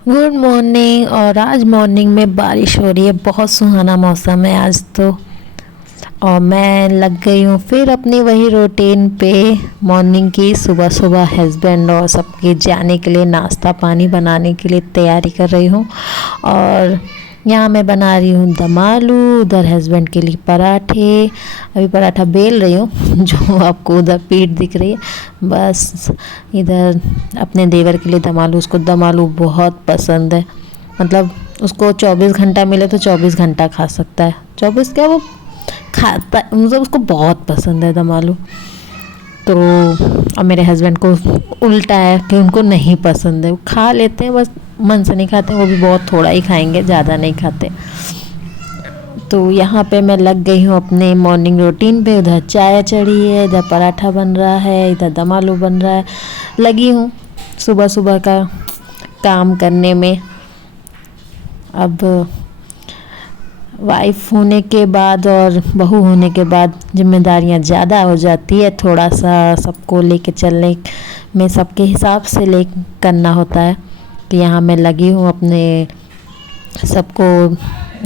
Good morning. और आज morning में बारिश हो रही है, बहुत सुहाना मौसम है आज तो। और मैं लग गई हूँ फिर अपनी वही रूटीन पे। मॉर्निंग की सुबह सुबह हस्बैंड और सबके जाने के लिए नाश्ता पानी बनाने के लिए तैयारी कर रही हूँ। और यहाँ मैं बना रही हूँ दम आलू, उधर हस्बैंड के लिए पराठे। अभी पराठा बेल रही हूँ जो आपको उधर पीठ दिख रही है। बस इधर अपने देवर के लिए दम आलू, उसको दम आलू बहुत पसंद है। मतलब उसको 24 घंटा मिले तो 24 घंटा खा सकता है। 24 क्या, वो खाता है, मतलब उसको बहुत पसंद है दम आलू। तो अब मेरे हस्बैंड को उल्टा है कि उनको नहीं पसंद है, वो खा लेते हैं बस मन से नहीं खाते, वो भी बहुत थोड़ा ही खाएंगे, ज़्यादा नहीं खाते। तो यहाँ पे मैं लग गई हूँ अपने मॉर्निंग रूटीन पे। उधर चाय चढ़ी है, इधर पराठा बन रहा है, इधर दम आलू बन रहा है। लगी हूँ सुबह सुबह का काम करने में। अब वाइफ होने के बाद और बहू होने के बाद जिम्मेदारियां ज़्यादा हो जाती है, थोड़ा सा सबको लेके चलने में सबके हिसाब से ले करना होता है। तो यहाँ मैं लगी हूँ अपने सबको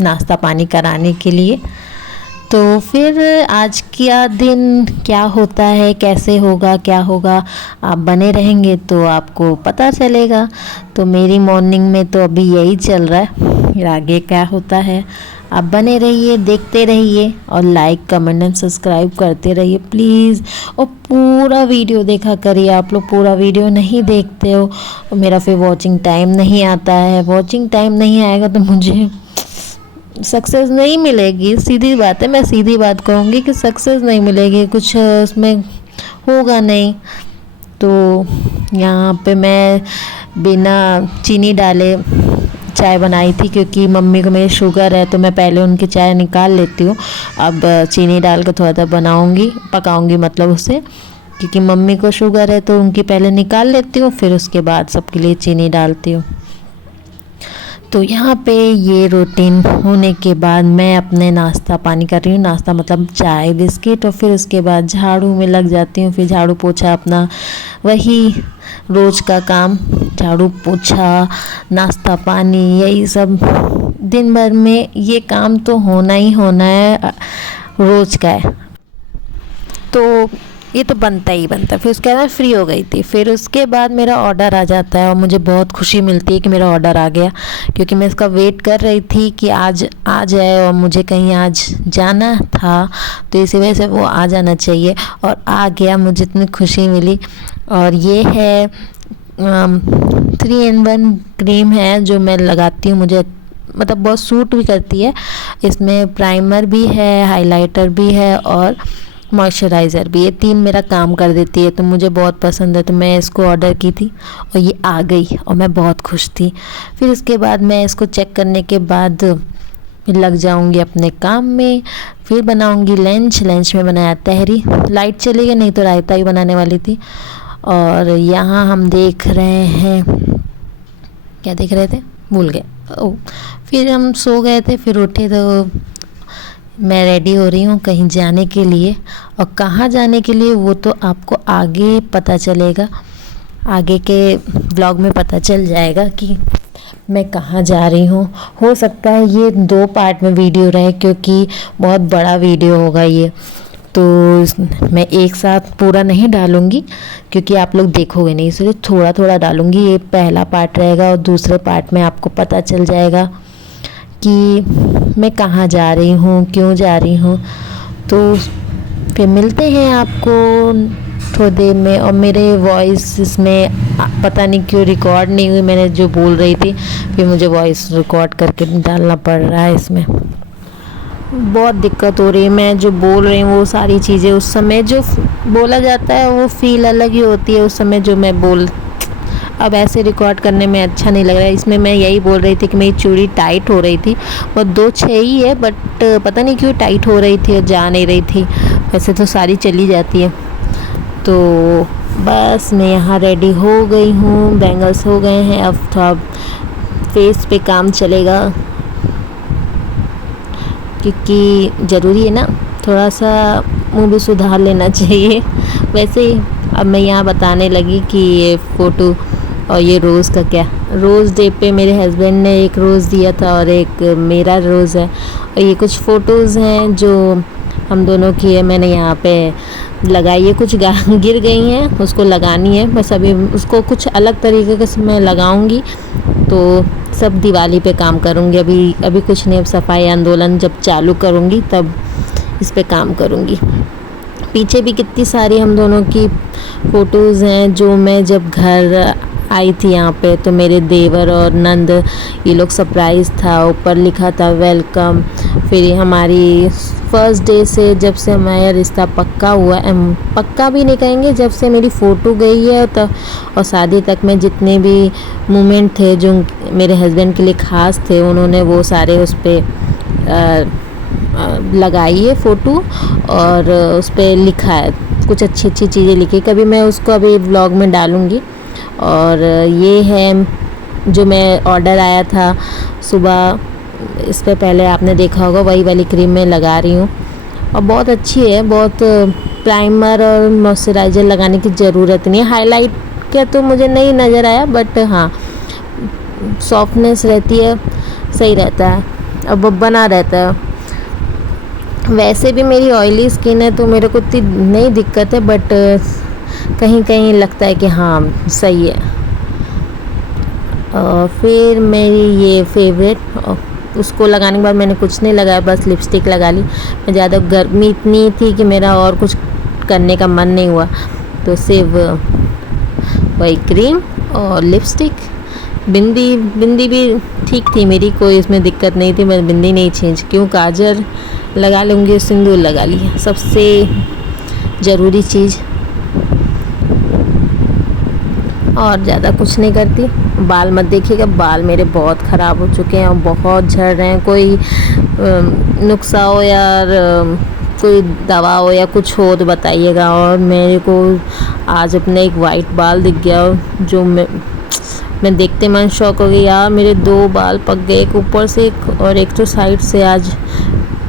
नाश्ता पानी कराने के लिए। तो फिर आज का दिन क्या होता है, कैसे होगा, क्या होगा, आप बने रहेंगे तो आपको पता चलेगा। तो मेरी मॉर्निंग में तो अभी यही चल रहा है, फिर आगे क्या होता है आप बने रहिए, देखते रहिए और लाइक कमेंट एंड सब्सक्राइब करते रहिए प्लीज़। और पूरा वीडियो देखा करिए, आप लोग पूरा वीडियो नहीं देखते हो और मेरा फिर वॉचिंग टाइम नहीं आता है। वॉचिंग टाइम नहीं आएगा तो मुझे सक्सेस नहीं मिलेगी, सीधी बात है, मैं सीधी बात कहूँगी कि सक्सेस नहीं मिलेगी, कुछ उसमें होगा नहीं। तो यहाँ पे मैं बिना चीनी डाले चाय बनाई थी, क्योंकि मम्मी को मेरी शुगर है तो मैं पहले उनकी चाय निकाल लेती हूँ। अब चीनी डाल के थोड़ा सा बनाऊँगी, पकाऊँगी मतलब उसे, क्योंकि मम्मी को शुगर है तो उनकी पहले निकाल लेती हूँ, फिर उसके बाद सबके लिए चीनी डालती हूँ। तो यहाँ पे ये रूटीन होने के बाद मैं अपने नाश्ता पानी कर रही हूँ। नाश्ता मतलब चाय बिस्किट, और फिर उसके बाद झाड़ू में लग जाती हूँ। फिर झाड़ू पोछा अपना वही रोज़ का काम, झाड़ू पोछा नाश्ता पानी, यही सब दिन भर में ये काम तो होना ही होना है, रोज़ का है। तो ये तो बनता ही बनता है। फिर उसके बाद मैं फ्री हो गई थी। फिर उसके बाद मेरा ऑर्डर आ जाता है और मुझे बहुत खुशी मिलती है कि मेरा ऑर्डर आ गया, क्योंकि मैं इसका वेट कर रही थी कि आज आ जाए और मुझे कहीं आज जाना था, तो इसी वजह से वो आ जाना चाहिए। और आ गया, मुझे इतनी खुशी मिली। और ये है 3 in 1 क्रीम है जो मैं लगाती हूँ, मुझे मतलब बहुत सूट भी करती है। इसमें प्राइमर भी है, हाइलाइटर भी है और मॉइस्चराइज़र भी, ये 3 मेरा काम कर देती है, तो मुझे बहुत पसंद है। तो मैं इसको ऑर्डर की थी और ये आ गई और मैं बहुत खुश थी। फिर उसके बाद मैं इसको चेक करने के बाद लग जाऊंगी अपने काम में। फिर बनाऊंगी लंच। लंच में बनाया तहरी, लाइट चली गई, नहीं तो रायता ही बनाने वाली थी। और यहाँ हम देख रहे हैं, क्या देख रहे थे भूल गए। ओ, फिर हम सो गए थे, फिर उठे तो मैं रेडी हो रही हूँ कहीं जाने के लिए। और कहाँ जाने के लिए वो तो आपको आगे पता चलेगा, आगे के ब्लॉग में पता चल जाएगा कि मैं कहाँ जा रही हूँ। हो सकता है ये 2 पार्ट में वीडियो रहे, क्योंकि बहुत बड़ा वीडियो होगा ये, तो मैं एक साथ पूरा नहीं डालूँगी क्योंकि आप लोग देखोगे नहीं, इसलिए थोड़ा थोड़ा डालूँगी। ये पहला पार्ट रहेगा और दूसरे पार्ट में आपको पता चल जाएगा कि मैं कहाँ जा रही हूँ, क्यों जा रही हूँ। तो फिर मिलते हैं आपको थोड़ी देर में। और मेरे वॉइस इसमें पता नहीं क्यों रिकॉर्ड नहीं हुई, मैंने जो बोल रही थी, फिर मुझे वॉइस रिकॉर्ड करके डालना पड़ रहा है। इसमें बहुत दिक्कत हो रही है, मैं जो बोल रही हूँ वो सारी चीज़ें उस समय जो बोला जाता है वो फील अलग ही होती है उस समय जो मैं बोल। अब ऐसे रिकॉर्ड करने में अच्छा नहीं लग रहा है। इसमें मैं यही बोल रही थी कि मेरी चूड़ी टाइट हो रही थी, वो 2-6 ही है, बट पता नहीं क्यों टाइट हो रही थी और जा नहीं रही थी। वैसे तो सारी चली जाती है। तो बस मैं यहाँ रेडी हो गई हूँ, बैंगल्स हो गए हैं, अब थोड़ा फेस पे काम चलेगा, क्योंकि ज़रूरी है ना, थोड़ा सा मुँह भी सुधार लेना चाहिए। वैसे ही अब मैं यहाँ बताने लगी कि ये फ़ोटो और ये रोज़ का क्या रोज़ डे पे मेरे हस्बैंड ने एक रोज़ दिया था और एक मेरा रोज़ है। और ये कुछ फ़ोटोज़ हैं जो हम दोनों की है, मैंने यहाँ पे लगाई है। कुछ गिर गई हैं, उसको लगानी है बस। अभी उसको कुछ अलग तरीके से मैं लगाऊंगी, तो सब दिवाली पे काम करूंगी। अभी कुछ नहीं, अब सफाई आंदोलन जब चालू करूंगी तब इस पे काम करूंगी। पीछे भी कितनी सारी हम दोनों की फ़ोटोज़ हैं जो मैं जब घर आई थी यहाँ पे, तो मेरे देवर और नंद ये लोग सरप्राइज़ था, ऊपर लिखा था वेलकम। फिर हमारी फर्स्ट डे से जब से हमारा रिश्ता पक्का हुआ, पक्का भी नहीं कहेंगे, जब से मेरी फ़ोटो गई है तब और शादी तक में जितने भी मोमेंट थे जो मेरे हस्बैंड के लिए ख़ास थे, उन्होंने वो सारे उस पर लगाई है फ़ोटो और उस पर लिखा है, कुछ अच्छी अच्छी चीज़ें लिखी। कभी मैं उसको अभी व्लॉग में डालूँगी। और ये है जो मैं ऑर्डर आया था सुबह, इस पे पहले आपने देखा होगा, वही वाली क्रीम मैं लगा रही हूँ और बहुत अच्छी है। बहुत प्राइमर और मॉइस्चराइज़र लगाने की ज़रूरत नहीं है। हाईलाइट का तो मुझे नहीं नज़र आया, बट हाँ सॉफ्टनेस रहती है, सही रहता है और बना रहता है। वैसे भी मेरी ऑयली स्किन है तो मेरे को इतनी नहीं दिक्कत है, बट कहीं कहीं लगता है कि हाँ सही है। और फिर मेरी ये फेवरेट, उसको लगाने के बाद मैंने कुछ नहीं लगाया, बस लिपस्टिक लगा ली। मैं ज़्यादा गर्मी इतनी थी कि मेरा और कुछ करने का मन नहीं हुआ, तो सिर्फ वही क्रीम और लिपस्टिक। बिंदी भी ठीक थी मेरी, कोई इसमें दिक्कत नहीं थी। मैं बिंदी नहीं चेंज क्यों, काजल लगा लूँगी, सिंदूर लगा लिया, सबसे ज़रूरी चीज़। और ज़्यादा कुछ नहीं करती। बाल मत देखिएगा, बाल मेरे बहुत ख़राब हो चुके हैं और बहुत झड़ रहे हैं। कोई नुस्खा हो या कोई दवा हो या कुछ हो तो बताइएगा। और मेरे को आज अपने एक वाइट बाल दिख गया जो मैं देखते मन शौक हो गई, यार मेरे 2 बाल पक गए, एक ऊपर से एक और एक तो साइड से। आज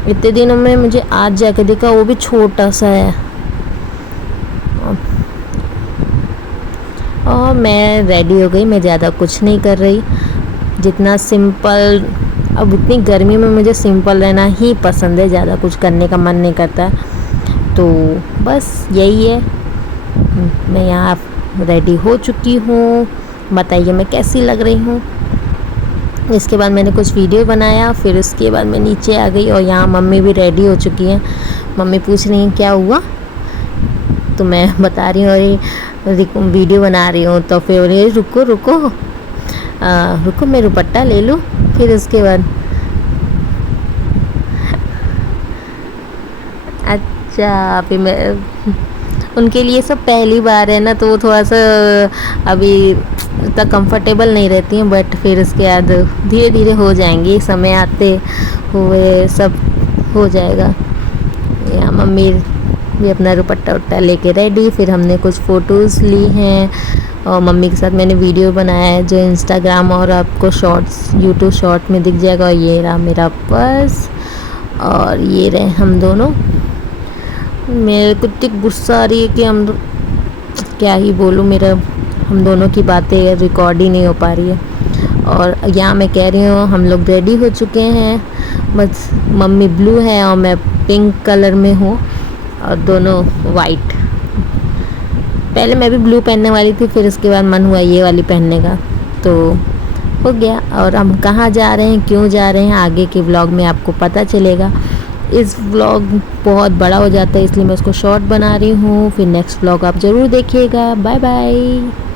इतने दिनों में मुझे आज जाके देखा, वो भी छोटा सा है। और मैं रेडी हो गई, मैं ज़्यादा कुछ नहीं कर रही, जितना सिंपल। अब इतनी गर्मी में मुझे सिंपल रहना ही पसंद है, ज़्यादा कुछ करने का मन नहीं करता। तो बस यही है, मैं यहाँ रेडी हो चुकी हूँ। बताइए मैं कैसी लग रही हूँ। इसके बाद मैंने कुछ वीडियो बनाया, फिर उसके बाद मैं नीचे आ गई और यहाँ मम्मी भी रेडी हो चुकी हैं। मम्मी पूछ रही हैं क्या हुआ, तो मैं बता रही हूँ अरे वीडियो बना रही हूँ। तो फिर अरे रुको रुको रुको मैं दुपट्टा ले लूँ। फिर उसके बाद अच्छा, फिर मैं उनके लिए सब पहली बार है ना, तो वो थोड़ा सा अभी इतना कंफर्टेबल नहीं रहती हैं, बट फिर उसके बाद धीरे धीरे हो जाएंगी, समय आते हुए सब हो जाएगा। या मम्मी भी अपना दुपट्टा उट्टा लेके रेडी। फिर हमने कुछ फ़ोटोज़ ली हैं और मम्मी के साथ मैंने वीडियो बनाया है जो इंस्टाग्राम और आपको शॉर्ट्स यूट्यूब शॉर्ट में दिख जाएगा। और ये रहा मेरा पर्स और ये रहे हम दोनों। मेरे को इतनी गुस्सा आ रही है कि क्या ही बोलूँ, मेरा हम दोनों की बातें रिकॉर्ड ही नहीं हो पा रही है। और यहाँ मैं कह रही हूँ हम लोग रेडी हो चुके हैं, बस मम्मी ब्लू है और मैं पिंक कलर में हूँ और दोनों वाइट। पहले मैं भी ब्लू पहनने वाली थी, फिर उसके बाद मन हुआ ये वाली पहनने का, तो हो गया। और हम कहाँ जा रहे हैं, क्यों जा रहे हैं, आगे के व्लॉग में आपको पता चलेगा। इस व्लॉग बहुत बड़ा हो जाता है इसलिए मैं उसको शॉर्ट बना रही हूँ। फिर नेक्स्ट व्लॉग आप ज़रूर देखिएगा। Bye bye.